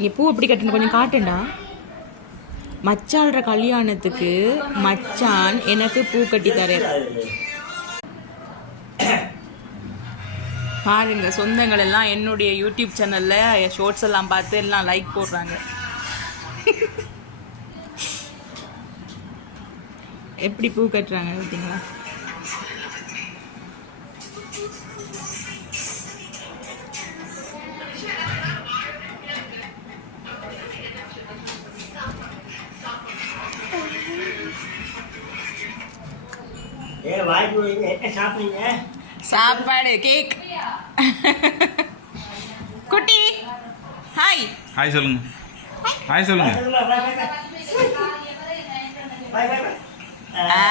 நீ பூ எப்படி கட்டணும் கொஞ்சம் காட்டுண்டா. மச்சான்ற கல்யாணத்துக்கு மச்சான் எனக்கு பூ கட்டி தரேன். பாருங்க, சொந்தங்கள் எல்லாம் என்னுடைய யூடியூப் சேனல்ல ஷோர்ட்ஸ் எல்லாம் பார்த்து எல்லாம் லைக் போடுறாங்க. எப்படி பூ கட்டுறாங்க பார்த்தீங்களா? சாப்பாடு கேக். குட்டி ஹாய் ஹாய் சொல்லுங்க. ஹாய் சொல்லுங்க. ஆ